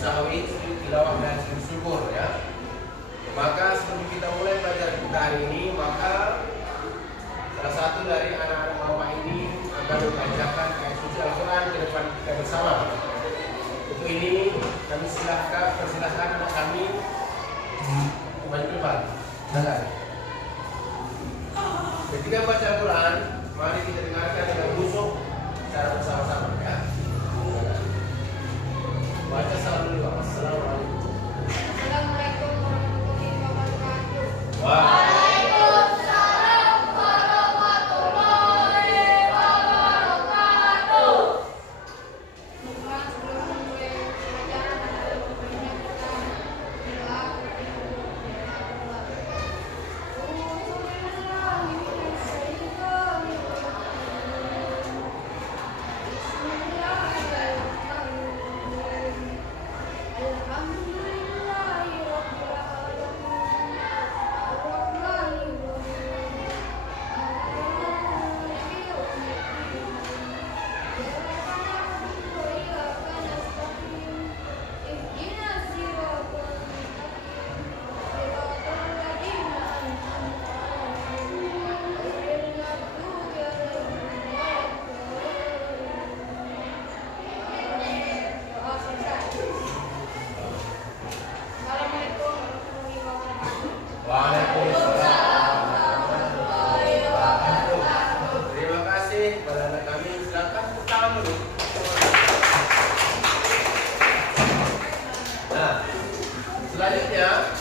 sahwi, sujud tilawah dan sujud syukur ya. Maka sebelum kita mulai belajar kita hari ini, maka salah satu dari anak-anak mama ini akan membacakan ayat suci Al-Quran ke depan kita bersama. Untuk ini kami persilahkan anak kami maju ke depan. Silakan. Ketika baca Al-Quran, mari kita dengarkan dengan khusyuk secara bersama-sama ya. Baca salam dulu, Pak. Assalamualaikum. Assalamualaikum warahmatullahi wabarakatuh. Waalaikumsalam warahmatullahi wabarakatuh. Sebelum memulai pelajaran adalah memberikan kita doa Waalaikumsalam warahmatullahi wabarakatuh. Terima kasih kepada anak kami. Silakan tepuk tangan dulu. Nah, selanjutnya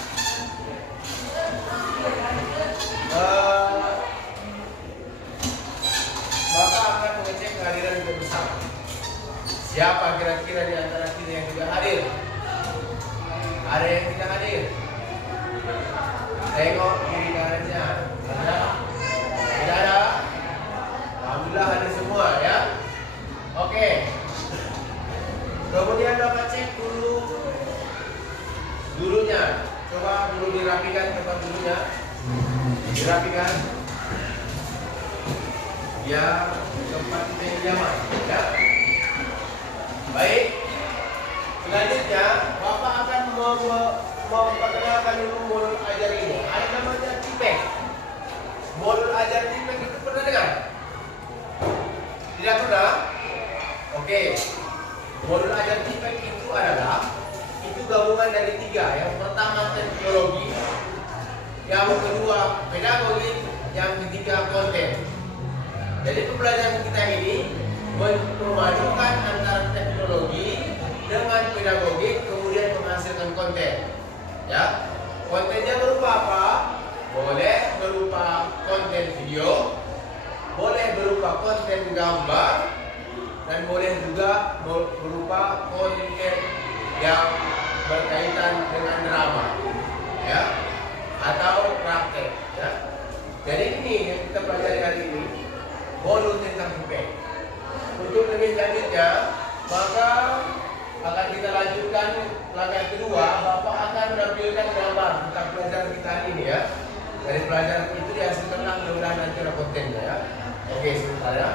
Bapak akan mengecek kehadiran kita bersama. Siapa kira-kira di antara kita yang tidak hadir? Ada yang tidak hadir? Tengok kiri kanannya. Ada? Tidak ada? Alhamdulillah hadir semua ya. Oke. Kemudian Bapak cek dulu dulunya. Coba dulu dirapikan tempat dulunya. Dirapikan. Ya, tempat kita yang nyaman ya. Baik. Selanjutnya Bapak akan memperkenalkan dulu modul ajar ini. Ada namanya TIPEK. Modul ajar TIPEK itu pernah dengar? Tidak pernah? Oke. Modul ajar TIPEK itu adalah gabungan dari tiga. Yang pertama teknologi, yang kedua pedagogi, yang ketiga konten. Jadi pembelajaran kita ini memadukan antara teknologi dengan pedagogi, kemudian menghasilkan konten. Ya, kontennya berupa apa? Boleh berupa konten video, boleh berupa konten gambar, dan boleh juga berupa konten yang berkaitan dengan drama, ya, atau praktek. Ya. Jadi ini yang kita pelajari hari ini, modul tentang TIPEK. Untuk lebih lanjutnya, maka akan kita lanjutkan pelajaran kedua. Bapak akan menampilkan gambar tentang pelajaran kita hari ini ya. Dari pelajaran itu dihasilkan mudah-mudahan nanti ada kontennya ya. Oke, sebentar ya.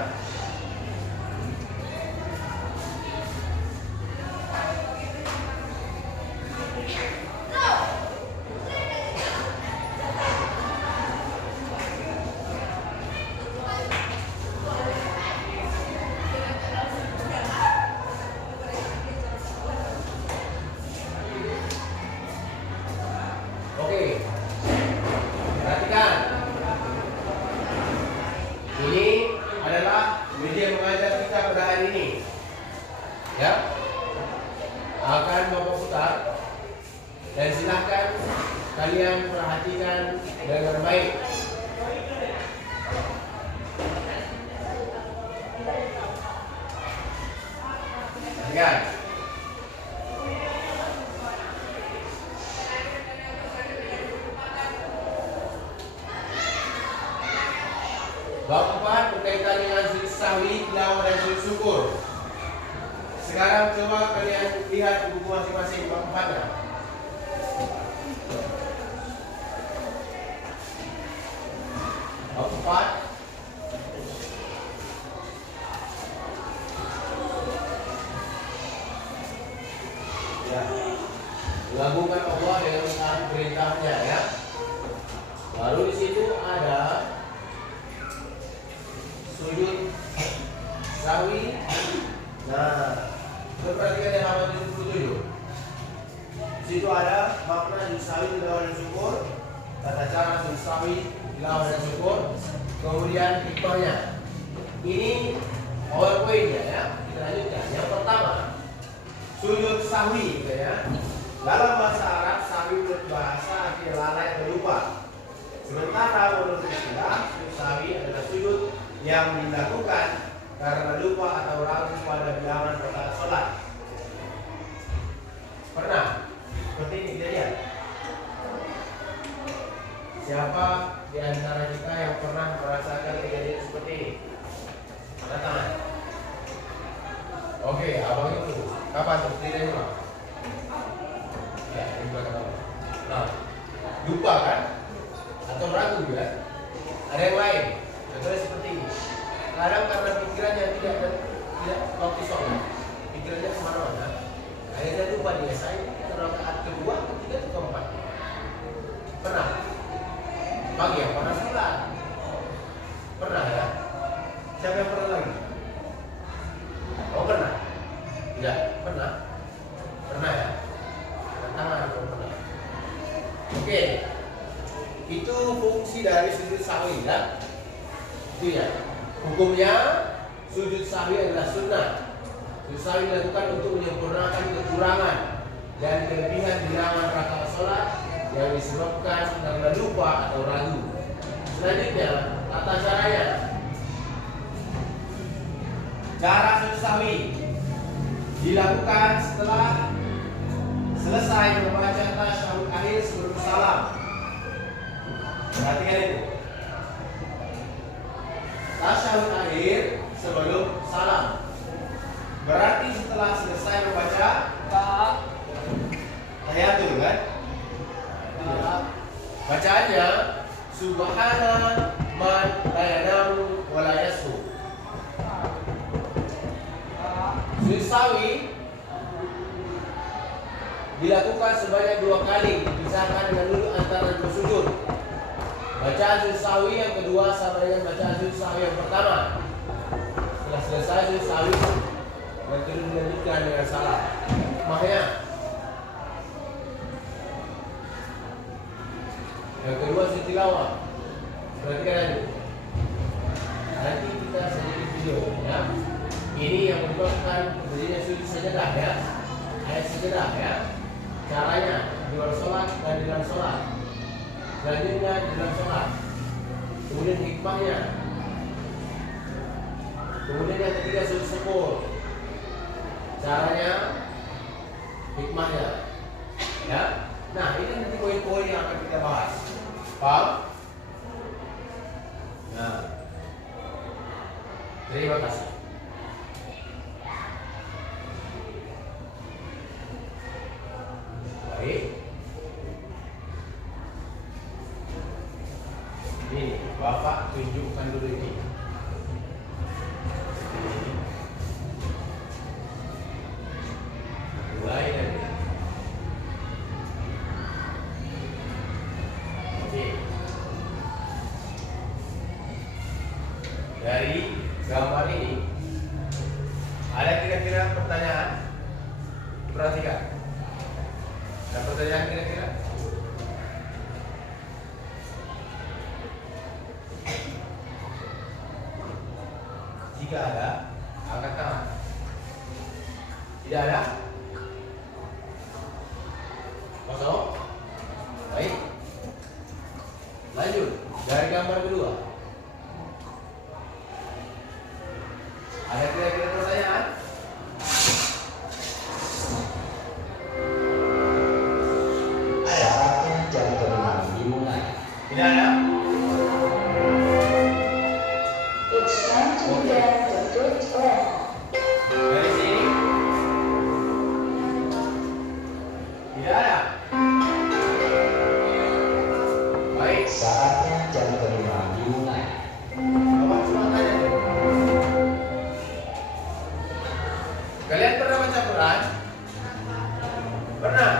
Oke, perhatikan. Ini adalah media mengajar kita pada hari ini. Ya, akan Bapak putar dan silahkan kalian perhatikan dengan baik. Perhatikan. Bab 4 berkaitan dengan sujud sahwi, tilawah dan sujud syukur. Sekarang coba kalian lihat buku masing-masing bab 4-nya. Bab 4. Ya. Gabungkan Allah dengan perintahnya ya. Lalu di situ ada sujud sahwi. Nah, perhatikan yang halaman 77. Di situ ada makna sujud sahwi tilawah dan syukur, tata cara sujud sahwi tilawah dan syukur, kemudian hikmahnya. Ini powerpointnya ya. Kita lanjutkan. Yang pertama, sujud sahwi gitu ya. Dalam bahasa Arab, sahwi berbahasa artinya lalai atau lupa. Sementara menurut istilah, sujud sahwi adalah sujud yang dilakukan karena lupa atau ragu pada bilangan rakaat sholat. Pernah? Seperti ini kejadian. Siapa di antara kita yang pernah merasakan kejadian seperti ini? Angkat tangan. Oke, abang itu kapan terjadi Pak? Ya, di belakang abang. Nah, lupa kan? Atau ragu ya? Ada yang lain? Contohnya seperti ini. Kadang karena pikirannya tidak waktu sholat, pikirannya kemana-mana, akhirnya lupa dia rakaat kedua, ketiga, keempat. Pernah? Pagi yang pernah sholat? Pernah ya? Siapa yang pernah lagi? Oh pernah? Tidak? Pernah? Pernah ya? Tangan kalau pernah. Oke. Itu fungsi dari sujud sahwi ya. Itu ya. Hukumnya sujud sahwi adalah sunnah. Sujud sahwi dilakukan untuk menyempurnakan kekurangan dan kelebihan bilangan rakaat sholat yang disebabkan karena lupa atau ragu. Selanjutnya, tata caranya. Cara sujud sahwi dilakukan setelah selesai membaca tasyahud akhir sebelum salam. Perhatikan itu. Tasyahud akhir sebelum salam. Berarti setelah selesai membaca tahiyatul kan? Bacaannya subhana man la yanamu wa la yashu. Sujud sahwi dilakukan sebanyak 2 kali, dipisahkan dengan duduk antara dua sujud. Bacaan sujud sahwi yang kedua sama dengan bacaan sujud sahwi yang pertama. Setelah selesai sujud sahwi, dan terus dilanjutkan dengan salam. Makanya yang kedua sujud tilawah. Perhatikan aja. Nanti kita sajikan video ya. Ini yang menyebabkan terjadinya sujud sajadah ya. Ayat sajadah ya. Caranya di luar sholat dan di dalam sholat. Selanjutnya di dalam sholat. Kemudian hikmahnya. Kemudian yang ketiga sujud syukur. Caranya, hikmahnya. Ya. Nah, ini nanti poin-poin yang akan kita bahas. Paham? Nah. Terima kasih. Baik. Ini Bapak tunjukkan dulu ini. Mulai dari oke. Dari gambar ini ada kira-kira pertanyaan? Perhatikan. Ada pertanyaan kira-kira? Jika ada, angkat tangan. Tidak ada? Kosong? Baik. Lanjut dari gambar kedua. Ada kira-kira pertanyaan? Saatnya jam kelima dimulai. Tidak ada? It's time to get the good oil. Dari sini? Tidak ada? Baik. Saatnya jam kelima dimulai. Bapak cuma tanya deh. Kalian pernah baca Quran? Pernah?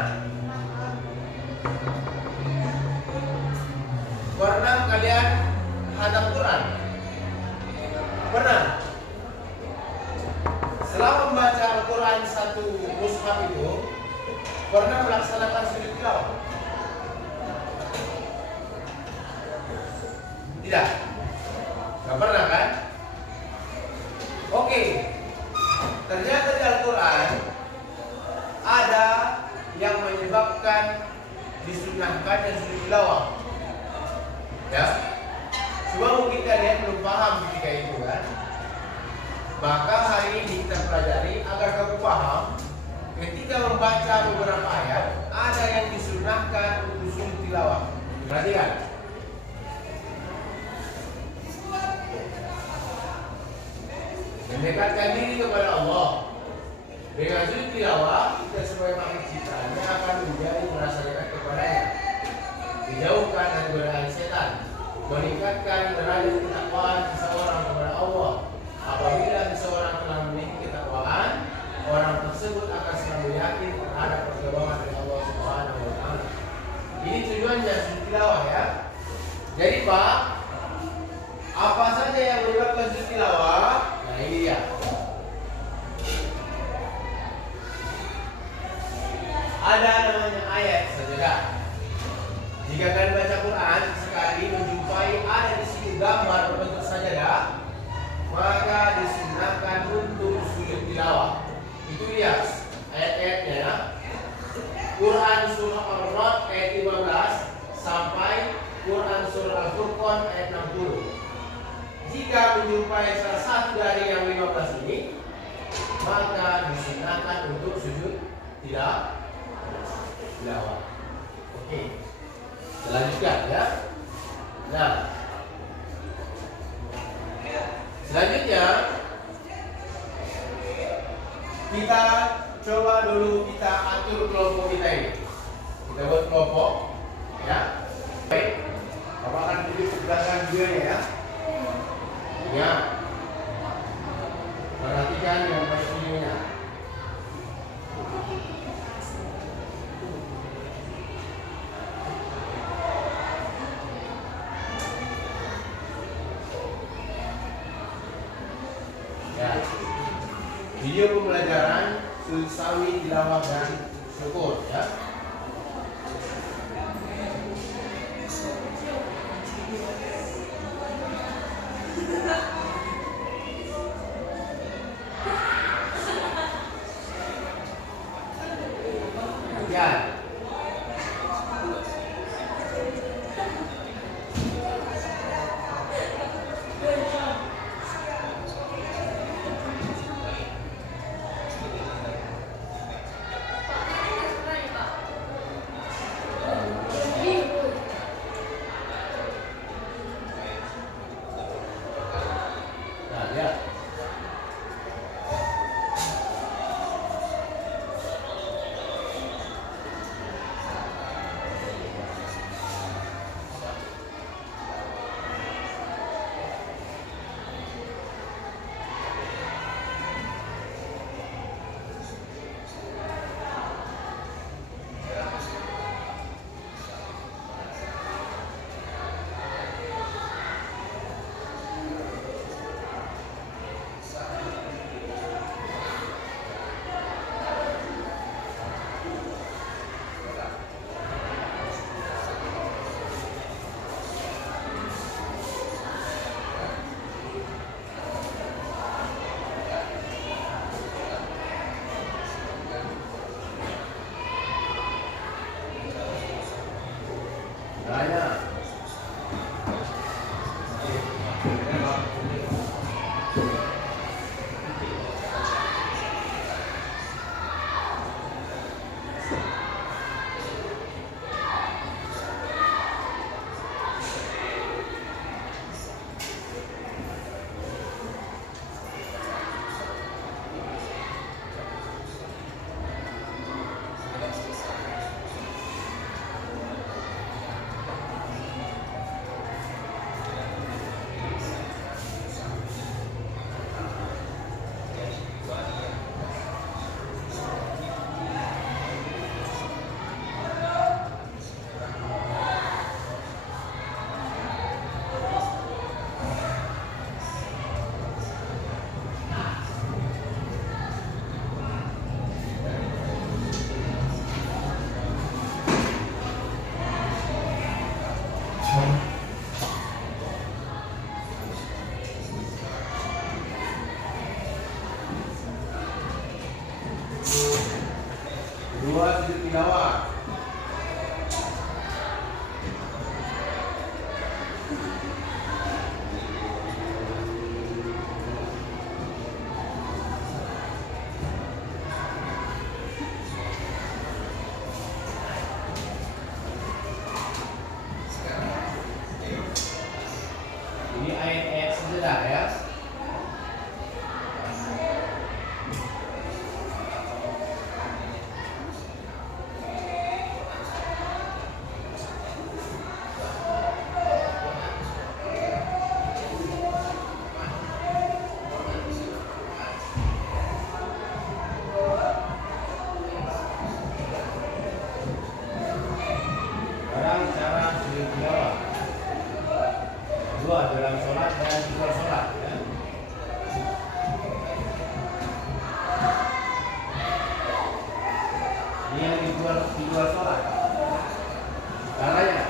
selama membaca Al-Quran satu mushaf itu pernah melaksanakan sujud tilawah? Tidak? Gak pernah kan? Oke. Ternyata di Al-Quran ada yang menyebabkan disunahkannya sujud tilawah. Ya. Cuma mungkin kalian belum paham ketika itu kan. Maka hari ini kita pelajari agar kamu paham ketika membaca beberapa ayat ada yang disunahkan untuk sujud tilawah. Perhatikan. Mendekatkan diri kepada Allah. Dengan sujud tilawah kita sebagai makhluk ciptaannya akan menjadi merasa dekat kepadanya. Dijauhkan dari godaan setan. Meningkatkan derajat ketakwaan seseorang kepada Allah. Apabila seseorang telah memiliki ketakwaan, orang tersebut akan selalu yakin terhadap pertolongan dari Allah Subhanahu wa taala. Ini tujuannya sujud tilawah ya. Jadi Pak, apa saja yang menyebabkan sujud tilawah? Nah ini dia. Ada namanya ayat sajadah. Jika kalian baca Quran sekali menjumpai ada di situ gambar berbentuk sajadah, maka disunahkan untuk sujud tilawah. Itu dia ayat-ayatnya ya. Quran surah Ar-Ra'd ayat 15 sampai Quran surah Al-Furqan ayat 60. Jika menjumpai salah satu dari yang 15 ini, maka disunahkan untuk sujud tilawah. Oke. Selanjutnya ya. Nah, selanjutnya kita coba dulu kita atur kelompok kita ini. Kita buat kelompok ya. Baik. Bapak akan duduk di belakang juga ya. Ya. Perhatikan yang baik videonya. Ya. Video pembelajaran Sulsawi tilawah dan syukur ya. Ya. 2 sujud tilawah. Ini ayat-ayat sederhana ya. Sekarang cara sujud tilawah. 2 dalam sholat dan di luar sholat ya. Ini yang di luar sholat. Caranya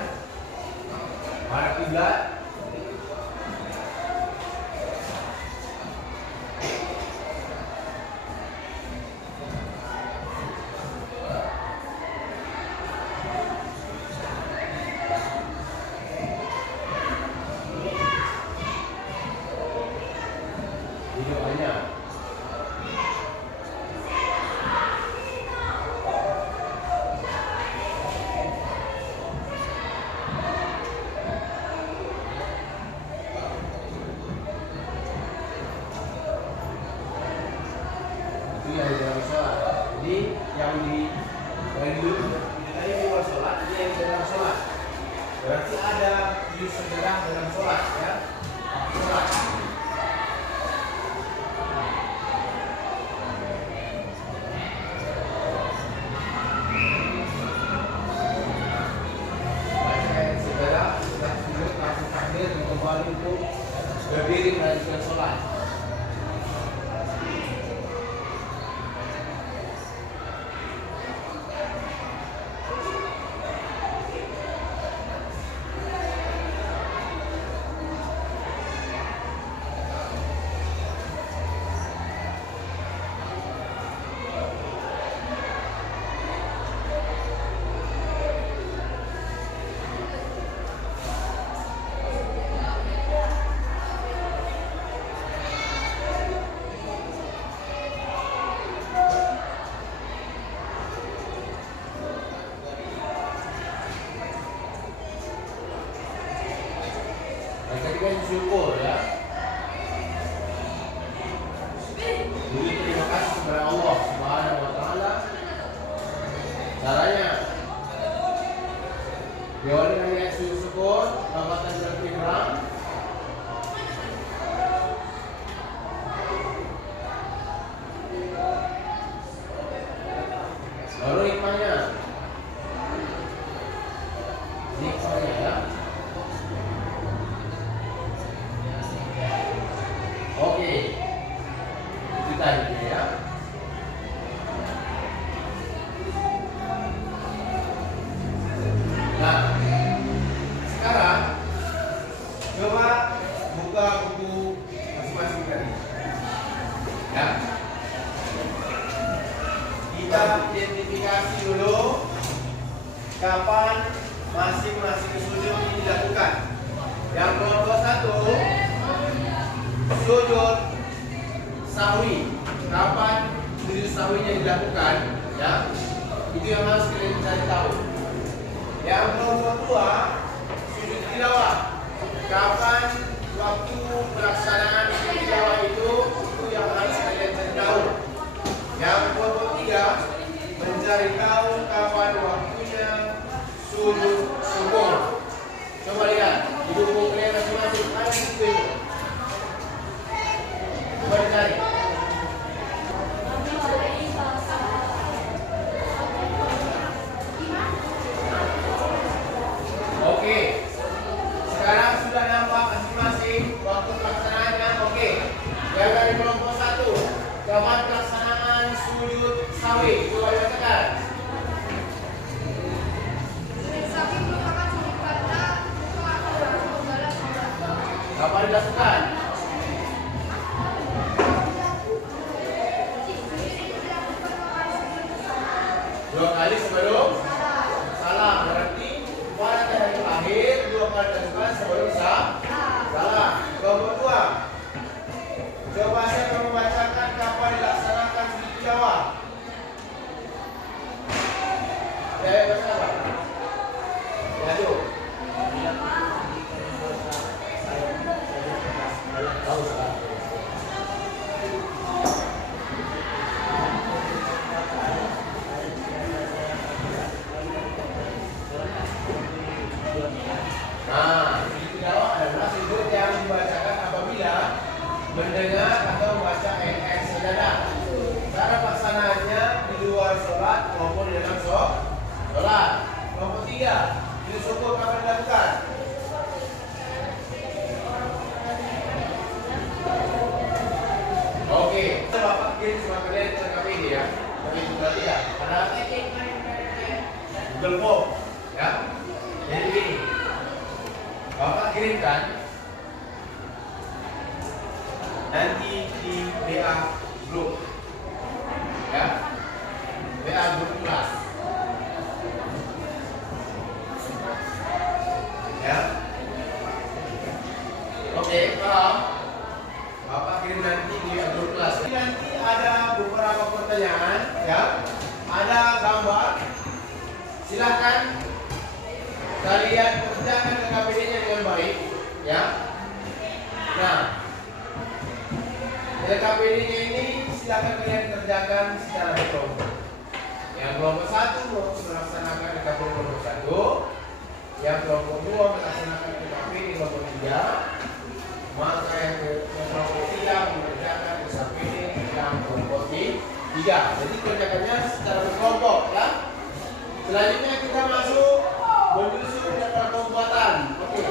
pada kiblat, videonya. Itu yang di dalam sholat. Jadi yang di luar sholat, ini yang di dalam sholat. Berarti ada sujud sederhana dalam sholat ya. Sholat. Kembali untuk berdiri melanjutkan sholat. Yang syukur ya. Beri terima kasih kepada Allah Subhanahu wa taala. Caranya diawali dengan niat sujud syukur, lambatan dalam ihram. Baru hikmahnya. Hikmahnya ya. Oke, itu tadi ya. Nah, sekarang coba buka buku masing-masing tadi. Ya, kita identifikasi dulu kapan masing-masing sujud ini dilakukan. Yang kelompok 1 sujud sahwi. Kapan sujud sahwinya dilakukan? Ya, itu yang harus kalian cari tahu. Yang kelompok 2 sujud tilawah. Kapan waktu pelaksanaan sujud tilawah itu yang harus kalian cari tahu. Yang kelompok 3 mencari tahu kapan waktunya sujud syukur. Coba lihat di buku kalian masing-masing ada itu. Coba dicari. Oke. Sekarang sudah nampak masing-masing waktu pelaksanaannya. Oke. Yang dari kelompok 1, kapan pelaksanaan sujud sahwi? Coba katakan. Kapan dilakukan? 2 kali sebelum salam. Berarti pada hari akhir 2 kali tasbih sebelum salam. Kelompok 2. Coba saya membacakan kapan dilaksanakan sujud tilawah. Saya baca apa? Maju. Nah, sujud tilawah adalah sujud yang dibacakan apabila mendengar atau membaca ayat sejadah. Cara pelaksanaannya di luar sholat maupun di dalam sholat. Kelompok 3, sujud syukur kapan dilakukan? Oke, Bapak kirim semua kalian ke KPD ya. Tapi itu berarti ya, karena Google Form ya. Jadi begini, Bapak kirimkan nanti di WA group ya, WA group kelas ya. Oke, paham? Bapak kirim nanti di WA group kelas. Nanti ada beberapa pertanyaan ya, ada gambar. Silahkan kalian kerjakan ke KPD-nya dengan baik ya. Nah, KPD-nya ini silakan kalian kerjakan secara berkelompok. Yang kelompok 1 melaksanakan KPD kelompok 1, yang kelompok 2 melaksanakan KPD kelompok 3, maka yang kelompok 3 mengerjakan KPD yang kelompok 3. Jadi kerjakannya secara berkelompok ya. Selanjutnya kita masuk menyusun data pembuatan. Oke.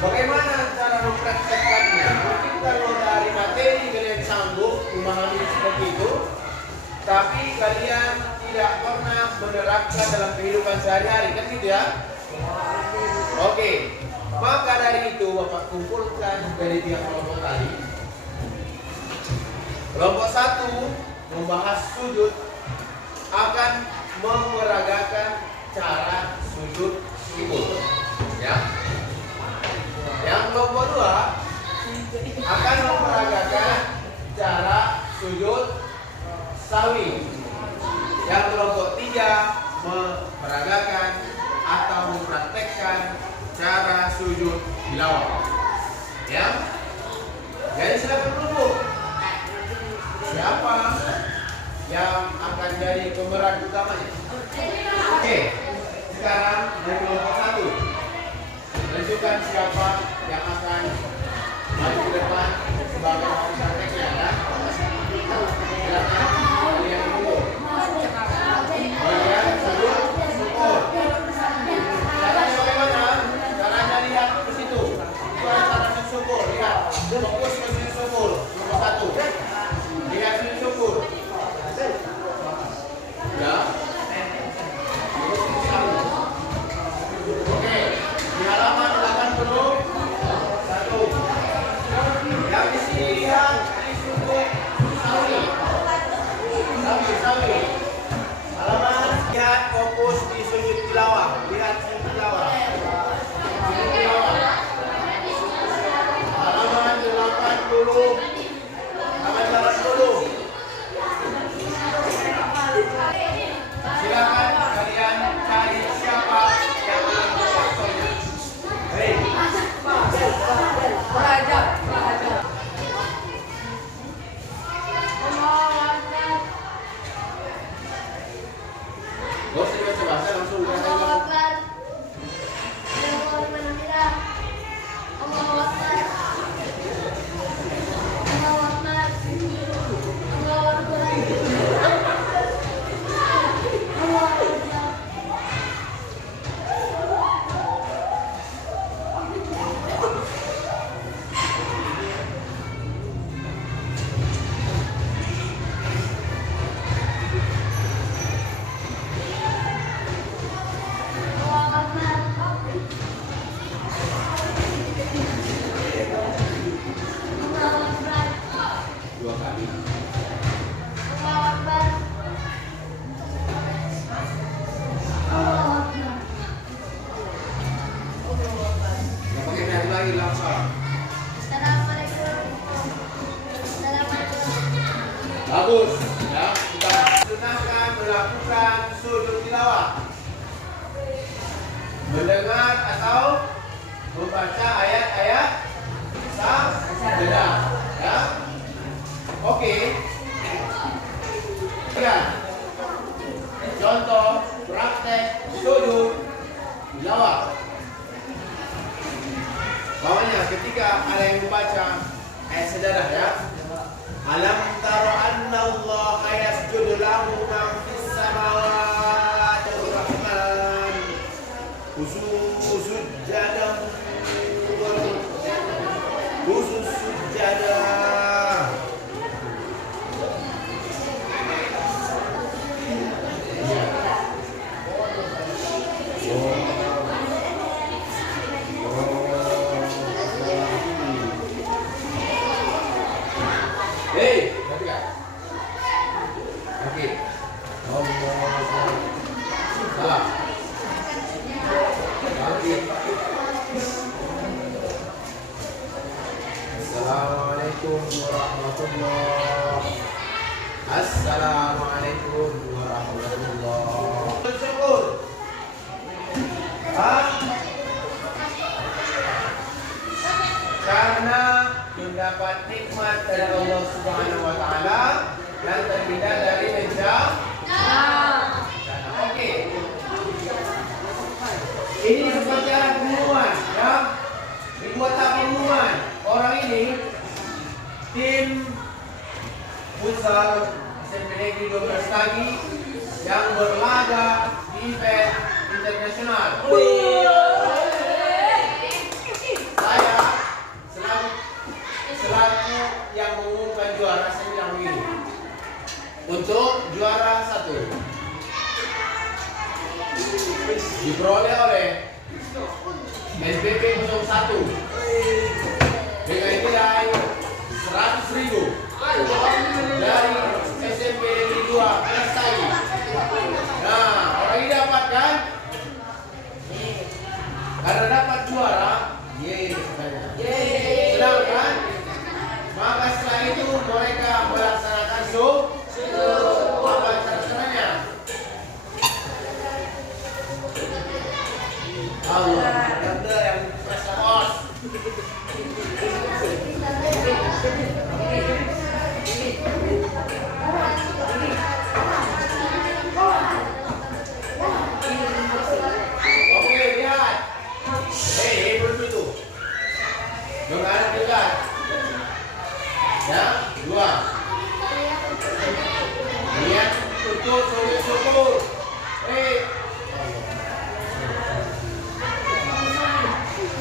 Bagaimana cara mempraktekkannya? Mungkin kalau dari materi kalian sanggup memahami seperti itu, tapi kalian tidak pernah menerapkan dalam kehidupan sehari-hari, kan gitu ya? Oke. Maka dari itu Bapak kumpulkan dari 3 kelompok tadi. Kelompok 1 membahas sujud, akan memeragakan cara sujud syukur ya. Yang kelompok 2 akan memeragakan cara sujud sahwi. Yang kelompok 3 memeragakan atau mempraktekkan cara sujud tilawah ya. Jadi silakan berkumpul. Siapa yang akan jadi pemeran utamanya? Oke, sekarang dari kelompok 1 menunjukkan siapa yang akan maju ke depan sebagai prakteknya ya. Silakan kalian dulu. Kalian sujud syukur. Caranya bagaimana? Caranya lihat ke situ. Bukan cara sujud syukur. Lihat, fokus ke sujud syukur. Kelompok 1. Lihat sujud syukur. Ya. Oke, di halaman 81. Yang di sini lihat Bagus. Ya, kita sunahkan melakukan sujud tilawah. Mendengar atau membaca ayat-ayat sajadah. Ya. Oke. Ya. Contoh praktek sujud tilawah. Bawahnya ketika ada yang membaca ayat sajadah ya. Alam tara anna Allah yasjudu lahu man fis samawati wal rahman sujjadan khusus sujjadah. Hei, ngerti gak? Oke. Salah. Ngerti. Assalamualaikum warahmatullahi. Assalamualaikum warahmatullahi. Bersyukur. Karena mendapat nikmat dari Allah Subhanahu wa taala yang terhindar dari bencana. Oke. Ini sebagai pengumuman ya. Dibuat pengumuman. Orang ini tim futsal SMP Negeri 12 Pagi yang berlaga di event internasional. Saya selaku yang mengumumkan juara, saya bilang begini. Untuk juara 1 diperoleh oleh SPP 01 dengan nilai 100.000 dari SMP Negeri 2 Prestasi. Nah, orang ini dapat kan? Karena dapat juara, senang kan? Maka setelah itu mereka melaksanakan apa caranya? Allah, ada yang respons. Oke, lihat. Hei, begitu. Menghadap dekat. Ya, 2. Lihat untuk sujud syukur.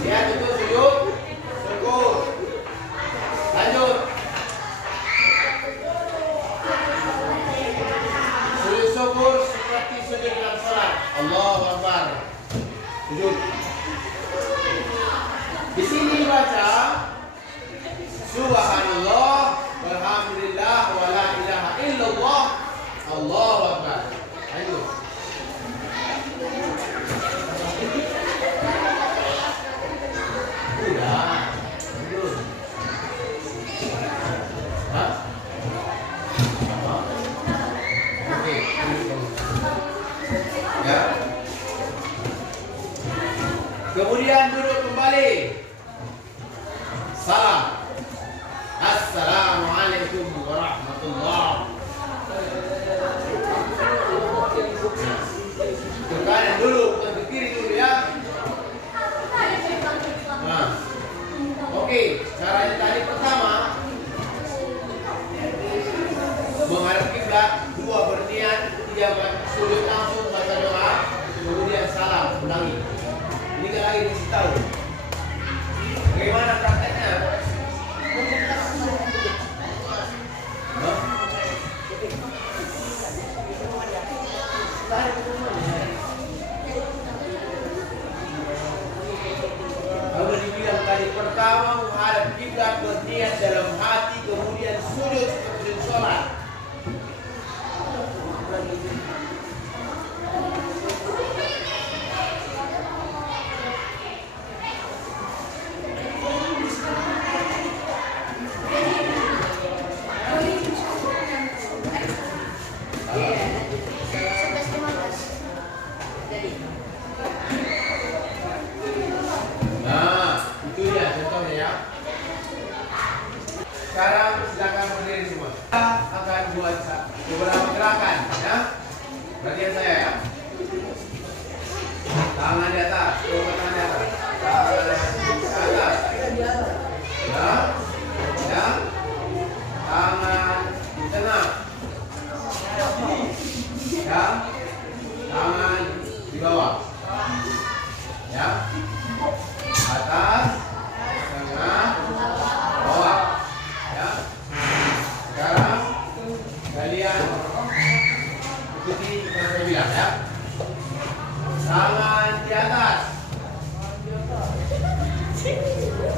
Lihat untuk sujud syukur. Lanjut. Sujud syukur seperti sujud dalam salat. Allahu Akbar. Sujud. Di sini baca Subhanallah walhamdulillah wa la ilaha illallah Allahu Akbar. Ayo. Udah. Lanjut. Hah? Oke. Ya. Kemudian duduk kembali. Salam. Assalamualaikum warahmatullahi. Ke kanan dulu, bukan ke kiri dulu ya. Nah. Oke, caranya tadi pertama menghadap kiblat, 2 berniat, 3 sujud langsung baca doa, kemudian salam, ulangi. Ini kan lagi dikasih tahu. Bagaimana prakteknya? Kalau dibilang tadi pertama menghadap kiblat, berniat dalam hati, kemudian sujud seperti sholat. buat beberapa gerakan, ya. Perhatian saya ya. Tangan di atas, coba tangan di atas. Tangan di atas. Ya. Ya. Tangan di tengah. Ya. Tangan di bawah. Ya. Atas, tengah, bawah. Ya. Sekarang kalian ikuti yang saya bilang ya. Tangan di atas.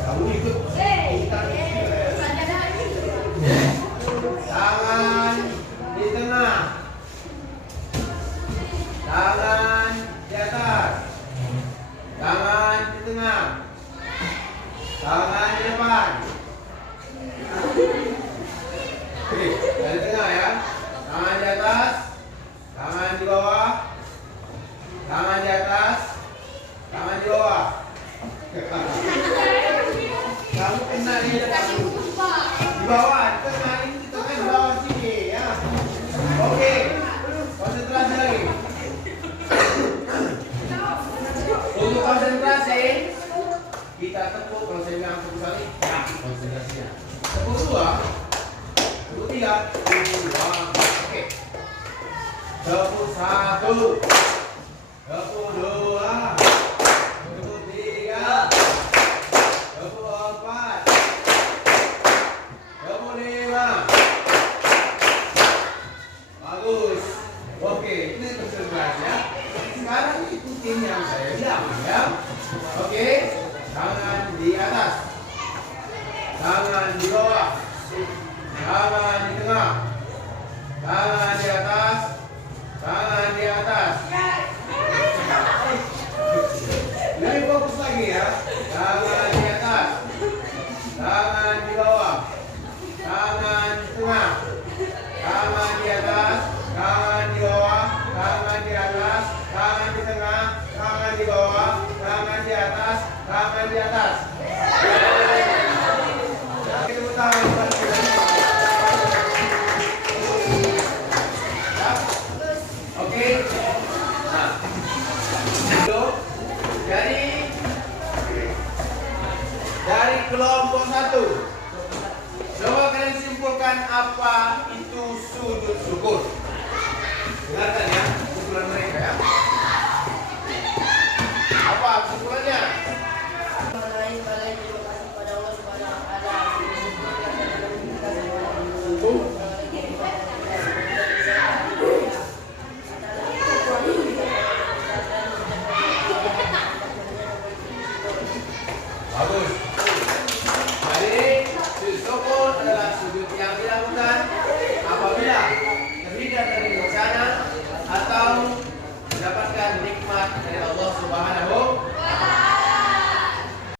Kamu ikut. Tangan di tengah. Tangan di atas. Tangan di tengah. Tangan di depan. Oke, dari tengah ya. Tangan di atas. Tangan di bawah. Tangan di atas. Tangan di bawah. Kamu kena di depan. Di bawah, di tengah ini, di tengah, di bawah sini ya. Oke. Konsentrasi lagi. Untuk konsentrasi, kita tepuk kalau saya bilang tepuk kali, ya konsentrasinya. Tepuk dua, tepuk tiga, tepuk dua, oke. Tepuk satu, tepuk dua, tepuk tiga, tepuk empat, tepuk lima. Bagus. Oke, ini konsentrasi ya. Sekarang ikutin yang saya bilang ya. Oke, tangan di atas, tangan di bawah, tangan di tengah, tangan di atas, tangan di atas. Lebih fokus lagi ya. Tangan di atas, tangan di bawah, tangan di tengah, tangan di atas, tangan di bawah, tangan di atas, tangan di tengah, tangan di bawah, tangan di atas, tangan di atas. Tepuk tangan buat kita. Ya. Oke. Nah, itu dari kelompok satu. Coba kalian simpulkan apa itu sujud syukur. Dengarkan ya, kesimpulan mereka ya. Apa kesimpulannya? Terima kasih pada Allah Subhanahu wa taala.